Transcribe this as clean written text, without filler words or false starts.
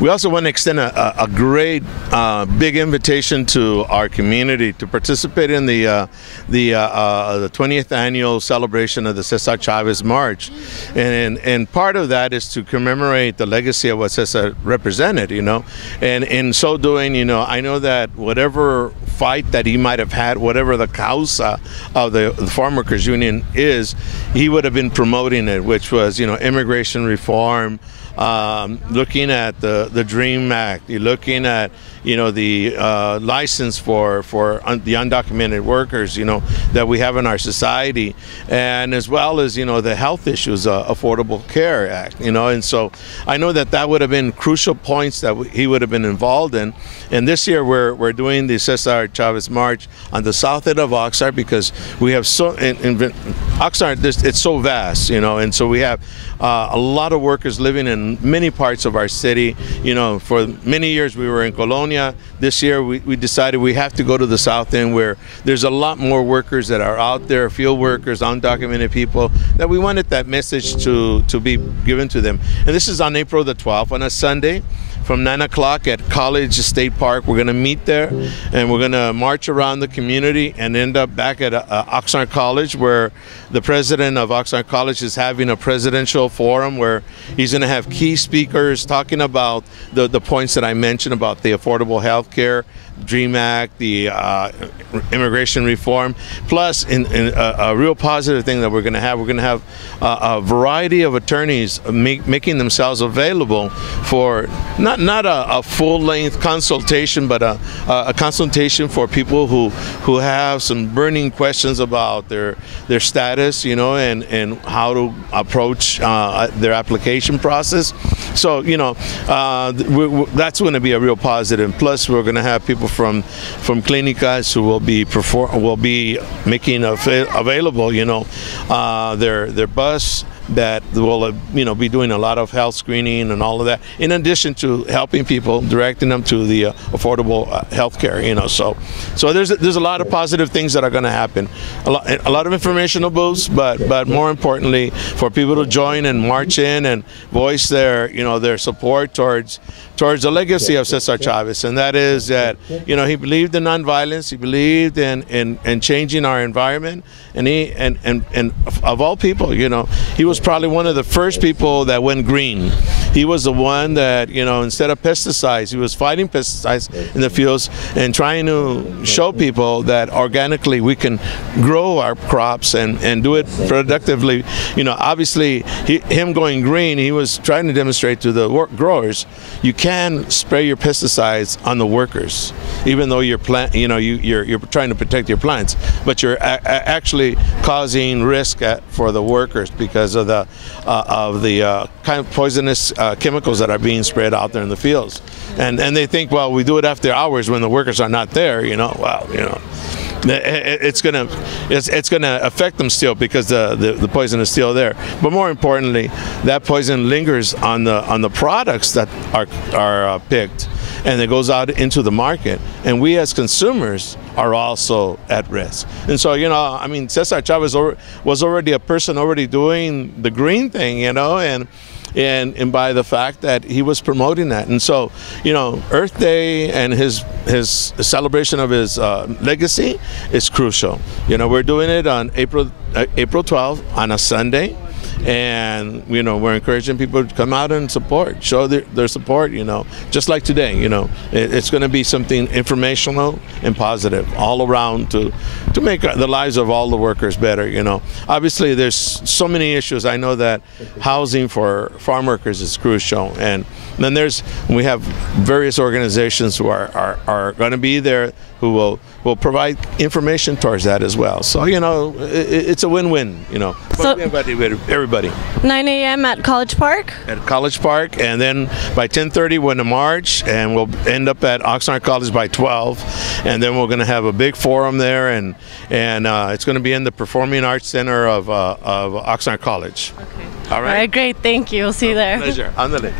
We also want to extend a great big invitation to our community to participate in the 20th annual celebration of the Cesar Chavez March, and part of that is to commemorate the legacy of what Cesar represented, and in so doing, I know that whatever fight that he might have had, whatever the causa of the Farm Workers Union is, he would have been promoting it, which was immigration reform, looking at the DREAM Act, you're looking at the license for the undocumented workers that we have in our society, and as well as the health issues, Affordable Care Act, and so I know that would have been crucial points that he would have been involved in. And this year we're doing the Cesar Chavez March on the south end of Oxnard, because we have in Oxnard, it's so vast, and so we have a lot of workers living in many parts of our city. For many years we were in Colonia. This year we decided we have to go to the south end, where there's a lot more workers that are out there, field workers, undocumented people, that we wanted that message to be given to them. And this is on April the 12th, on a Sunday, from 9 o'clock at College State Park. We're going to meet there, and we're going to march around the community and end up back at Oxnard College, where the president of Oxnard College is having a presidential forum where he's going to have key speakers talking about the points that I mentioned about the affordable health care, DREAM Act, the immigration reform, plus in a real positive thing that we're going to have a variety of attorneys making themselves available for not a full-length consultation, but a consultation for people who have some burning questions about their status, and how to approach their application process. So that's going to be a real positive. Plus, we're going to have people from Clínicas who will be making available their bus that will be doing a lot of health screening and all of that, in addition to helping people, directing them to the affordable health care. So there's a lot of positive things that are going to happen, a lot of informational booths, but more importantly, for people to join and march in and voice their support towards the legacy of Cesar Chavez, and that is that he believed in nonviolence, he believed in changing our environment, and of all people, he was probably one of the first people that went green. He was the one that instead of pesticides, he was fighting pesticides in the fields and trying to show people that organically we can grow our crops and do it productively. Obviously him going green, he was trying to demonstrate to the growers, you can spray your pesticides on the workers, even though you're trying to protect your plants, but you're actually causing risk for the workers because of the kind of poisonous chemicals that are being sprayed out there in the fields. And they think, well, we do it after hours when the workers are not there. It's gonna affect them still, because the poison is still there. But more importantly, that poison lingers on the products that are picked, and it goes out into the market, and we as consumers are also at risk. And so Cesar Chavez was already a person already doing the green thing, and by the fact that he was promoting that. And so Earth Day and his celebration of his legacy is crucial. We're doing it on April 12th on a Sunday, and we're encouraging people to come out and show their support, just like today. It's going to be something informational and positive all around to make the lives of all the workers better. Obviously there's so many issues. I know that housing for farm workers is crucial, and then we have various organizations who are going to be there who will provide information towards that as well. So it's a win-win. So everybody. 9 a.m. at College Park? At College Park, and then by 10:30 we're in a march, and we'll end up at Oxnard College by 12, and then we're going to have a big forum there, and it's going to be in the Performing Arts Center of Oxnard College. Okay. All right, great. Thank you. We'll see you there. Pleasure. Ándale.